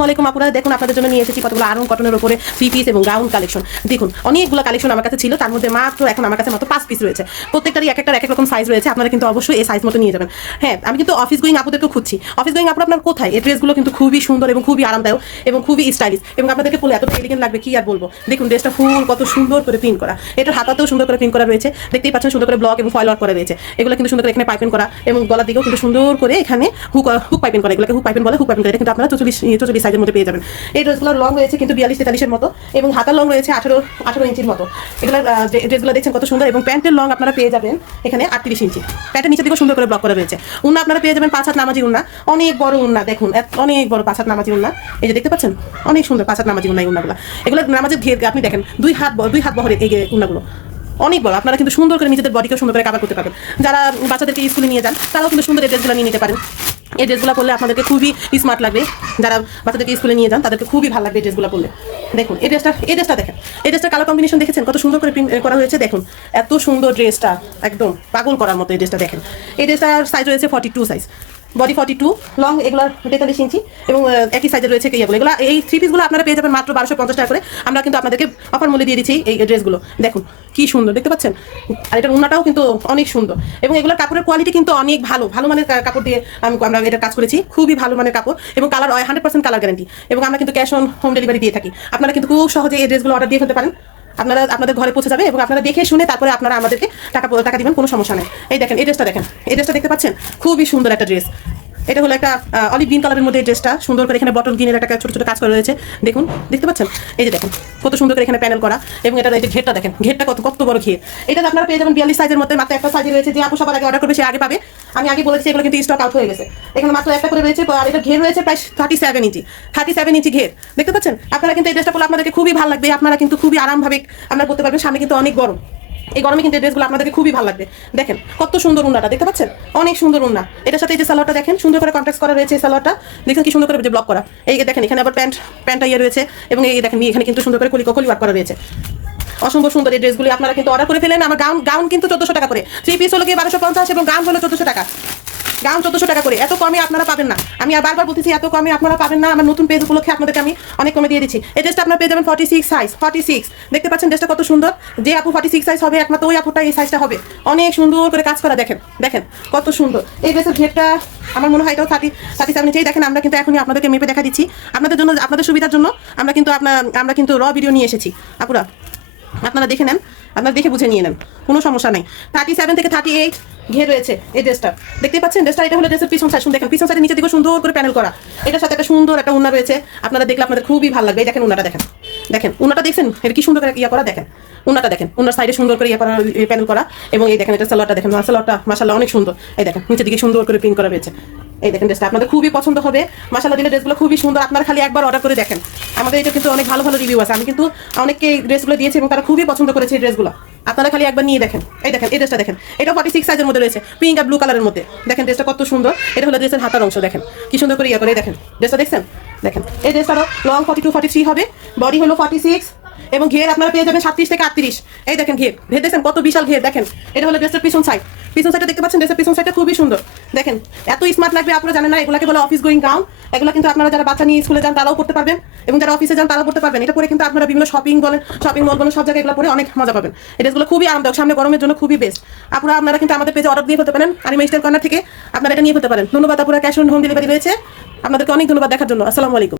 আসসালামু আলাইকুম আপুরা, দেখুন আপনাদের জন্য নিয়ে এসেছি কতগুলো আরং কটনের উপরে 3 পিস এবং গাউন কালেকশন। দেখুন অনেকগুলো কালেকশন আমার কাছে ছিল, তার মধ্যে মাত্র এখন আমার কাছে মাত্র 5 পিস রয়েছে। প্রত্যেকটারই এক এক রকম সাইজ রয়েছে, আপনারা কিন্তু অবশ্যই এই সাইজ মতো নিয়ে যাবেন। হ্যাঁ, আমি কিন্তু অফিস গোয়িং আপুদেরকে খুঁজছি। অফিস গোয়িং আপুরা আপনার কোথায়? এই ড্রেসগুলো কিন্তু খুবই সুন্দর এবং খুবই আরামদায়ক এবং খুবই স্টাইলিশ এবং আপনাদেরকে পরলে এতটা এলিগেন্ট লাগবে কি আর বলবো। দেখুন ড্রেসটা ফুল কত সুন্দর করে প্রিন্ট করা, এটার হাতাতেও সুন্দর করে প্রিন্ট করা রয়েছে, দেখতেই পাচ্ছেন সুন্দর করে ব্লক এবং ফয়েল ওয়ার্ক করা রয়েছে। এগুলো কিন্তু সুন্দর করে এখানে পাইপিং করা এবং গলার দিকেও কিন্তু সুন্দর করে এখানে হুক পাইপিং করা, এগুলোকে হুক পাইপিং বলে। হুক পাইপিং করে কিন্তু আপনারা 44 সাইজের মধ্যে পেয়ে যাবেন। এই ড্রেসগুলোর লং রয়েছে কিন্তু 42-43 মতো এবং হাতার লং রয়েছে 18 ইঞ্চির মতো। এগুলোর ড্রেসগুলো দেখছেন কত সুন্দর এবং প্যান্টের লং আপনারা পেয়ে যাবেন এখানে 38 ইঞ্চি। প্যান্টের নিচে দিকেও সুন্দর করে ব্লক করা রয়েছে। উন্না আপনারা পেয়ে যাবেন 5 হাত নামাজি উন্না, অনেক বড় উন্না, দেখুন অনেক বড় 5 হাত নামাজি উন্না। এই যে দেখতে পাচ্ছেন অনেক সুন্দর 5 হাত নামাজি উন্না। এই উন্নাগুলো এগুলো নামাজের ঘের আপনি দেখেন 2 হাত বহরের এই উন্নাগুলো অনেক বড়। আপনারা কিন্তু সুন্দর করে নিজেদের বডিকে সুন্দর করে কাভার করতে পারবেন। যারা বাচ্চাদেরকে স্কুলে নিয়ে যান তারাও কিন্তু সুন্দর এই ড্রেসগুলো নিয়ে নিতে পারেন। এই ড্রেসগুলো পরলে আপনাদেরকে খুবই স্মার্ট লাগবে। যারা বাচ্চাদেরকে স্কুলে নিয়ে যান তাদেরকে খুবই ভালো লাগবে এই ড্রেসগুলো পরলে। দেখুন এই ড্রেসটা দেখেন, এই ড্রেসটা কালার কম্বিনেশন দেখেছেন কত সুন্দর করে প্রিন্ট করা হয়েছে। দেখুন এত সুন্দর ড্রেসটা, একদম পাগল করার মতো এই ড্রেসটা দেখেন। এই ড্রেসটার সাইজ রয়েছে 42 সাইজ, বডি 42, লং এগুলো 43 ইঞ্চি এবং একই সাইজে রয়েছে এগুলো। এই 3 পিসগুলো আপনারা পেয়ে যাবেন মাত্র 1250 টাকা করে। আমরা কিন্তু আপনাদেরকে অফার মূল্যে দিয়ে দিচ্ছি এই ড্রেসগুলো। দেখুন কি সুন্দর দেখতে পাচ্ছেন, আর এটার উন্নাটাও কিন্তু অনেক সুন্দর এবং এগুলোর কাপড়ের কোয়ালিটি কিন্তু অনেক ভালো মানের কাপড় দিয়ে আমরা এটা কাজ করেছি। খুবই ভালো মানের কাপড় এবং কালার 100% কালার গ্যারান্টি এবং আমরা কিন্তু ক্যাশ অন হোম ডেলিভারি দিয়ে থাকি। আপনারা কিন্তু খুব সহজে এই ড্রেসগুলো অর্ডার দিয়ে ফেলতে পারেন। আপনারা আপনাদের ঘরে পৌঁছে যাবে এবং আপনারা দেখে শুনে তারপরে আপনারা আমাদেরকে টাকা দিবেন, কোনো সমস্যা নেই। এই দেখেন এই ড্রেসটা দেখেন, এই ড্রেসটা দেখতে পাচ্ছেন খুবই সুন্দর একটা ড্রেস। এটা হলো একটা অলিভ গ্রিন কালারের মধ্যে এই ড্রেসটা সুন্দর করে এখানে বটল গ্রিনের একটা ছোট ছোট কাজ করা রয়েছে। দেখুন দেখতে পাচ্ছেন, এই যে দেখেন কত সুন্দর করে এখানে প্যানেল করা এবং এটা এই যে ঘেরটা দেখেন, ঘেরটা কত বড় ঘের। এটা আপনারা পেয়ে যাবেন 42 সাইজের মধ্যে, মাত্র একটা সাইজে রয়েছে। যে আপু সবার আগে অর্ডার করবে সে আগে পাবে। আমি আগে বলেছি এগুলো কিন্তু স্টক আউট হয়ে গেছে, এখানে মাত্র একটা করে রয়েছে। আর এটা ঘের রয়েছে প্রায় 37 ইঞ্চি ঘের। দেখতে পাচ্ছেন, আপনারা কিন্তু এই ড্রেসটা পরলে আপনাদেরকে খুবই ভালো লাগবে। আপনারা কিন্তু খুবই আরামভাবে আপনারা করতে পারবেন। সামনে কিন্তু অনেক গরম, এই গরমে কিন্তু ড্রেসগুলো আপনাদেরকে খুবই ভালো লাগবে। দেখেন কত সুন্দর উন্নাটা দেখতে পাচ্ছেন, অনেক সুন্দর উন্না। এটার সাথে এই যে সালোয়ারটা দেখেন সুন্দর করে কন্ট্রাস্ট করা রয়েছে। এই সালোয়ারটা দেখেন কি সুন্দর করে যে ব্লক করা। এই দেখেন এখানে আবার প্যান্টটা ইয়ে রয়েছে এবং এই দেখেন এখানে কিন্তু সুন্দর করে কলি ওয়ার্ক করা রয়েছে। অসম্ভব সুন্দর এই ড্রেসগুলি আপনারা কিন্তু অর্ডার করে ফেলেন। আমার গাউন কিন্তু 1400 টাকা করে, 3 পিস হলো গিয়ে 1250 এবং গাউন হলো 1400 টাকা। গাউন 1400 টাকা করে, এত কমে আপনারা পাবেন না। আমি আর বারবার বলতেছি এত কমে আপনারা পাবেন না। আমার নতুন পেজ উপলক্ষে আপনাদেরকে আমি অনেক কমে দিয়ে দিচ্ছি। এই ড্রেসটা আপনারা পেয়ে যাবেন 46 সাইজ, 46। দেখতে পাচ্ছেন ড্রেসটা কত সুন্দর। যে আপু 46 সাইজ হবে একমাত্র ওই আপুটা এই সাইজটা হবে। অনেক সুন্দর করে কাজ করা, দেখেন কত সুন্দর। এই ড্রেসের ঘেরটা আমার মনে হয় এটাও 37 ইঞ্চি। দেখেন আমরা কিন্তু এখনই আপনাদেরকে মেপে দেখা দিচ্ছি আপনাদের জন্য, আপনাদের সুবিধার জন্য। আমরা কিন্তু র ভিডিও নিয়ে এসেছি আপুরা, আপনারা দেখে নেন, আপনারা দেখে বুঝে নিয়ে নেন, কোনো সমস্যা নেই। 37 থেকে 38 ঘের রয়েছে এই ড্রেসটা। দেখতেই পাচ্ছেন ড্রেসটা, এটা হলো ড্রেসের পিছন সাইড। দেখেন পিছন সাইডের নিচে দিকে সুন্দর করে প্যানেল করা। এটার সাথে একটা সুন্দর একটা উন্না রয়েছে, আপনারা দেখলে আপনাদের খুবই ভালো লাগবে। এই দেখেন উন্নাটা দেখেন উন্নাটা দেখছেন এটা কি সুন্দর করে ইয়া করা। দেখেন উন্নাটা দেখেন, উন্নার সাইডে সুন্দর করে ইয়া করা, প্যানেল করা এবং এই দেখেন এটা সালোয়ারটা দেখেন, সালোয়ারটা মাশাআল্লাহ অনেক সুন্দর। এই দেখেন নিচে দিকে সুন্দর করে প্রিন্ট করা রয়েছে। এই দেখেন ড্রেসটা আপনাদের খুবই পছন্দ হবে। মাশাআল্লাহ দিলে ড্রেসগুলো খুবই সুন্দর। আপনারা খালি একবার অর্ডার করে দেখেন। আমাদের এটা কিন্তু অনেক ভালো রিভিউ আছে। আমি কিন্তু অনেককে এই ড্রেসগুলো দিয়েছি এবং তারা খুবই পছন্দ করেছে এই ড্রেসগুলো। আপনারা খালি একবার নিয়ে দেখেন। এই দেখেন এই ড্রেসটা দেখেন, এটা 46 সাইজের মধ্যে রয়েছে, পিঙ্ক আর ব্লু কালারের মধ্যে। দেখেন ড্রেসটা কত সুন্দর। এটা হলো ড্রেসের হাতার অংশ, দেখেন কি সুন্দর করে ইয়া করে। দেখেন ড্রেসটা দেখছেন, দেখেন এই ড্রেসটারও লং 42-43 হবে, বডি হলো 46 এবং ঘের আপনারা পেয়ে যাবেন 37 থেকে 38। এই দেখেন ঘের দেখছেন কত বিশাল ঘের। দেখেন এটা হলো ড্রেসের পিছন সাইডটা দেখতে পাচ্ছেন, ড্রেসের পিছন সাইডটা খুবই সুন্দর। দেখেন এত স্মার্ট লাগবে, আপনারা জানেন না এগুলাকে বলে অফিস গোয়িং গাউন। এগুলো কিন্তু আপনারা যারা বাচ্চা নিয়ে স্কুলে যান তারাও পড়তে পারবেন এবং যারা অফিসে যান তারাও পড়তে পারবেন। এটা পরে কিন্তু আপনারা বিভিন্ন শপিং মল বলেন সব জায়গায় এগুলো পরে অনেক মজা পাবেন। এই ড্রেসগুলো খুবই আরামদায়ক, সামনে গরমের জন্য খুবই বেস্ট। আপনারা কিন্তু আমাদের পেজে অর্ডার দিয়ে ফেলতে পারেন। আরিমা স্টাইল কর্নার থেকে আপনারা এটা নিয়ে ফেলতে পারেন। ধন্যবাদ আপুরা, ক্যাশ অন হোম ডেলিভারি রয়েছে। আপনাদেরকে অনেক ধন্যবাদ দেখার জন্য। আসসালামু আলাইকুম।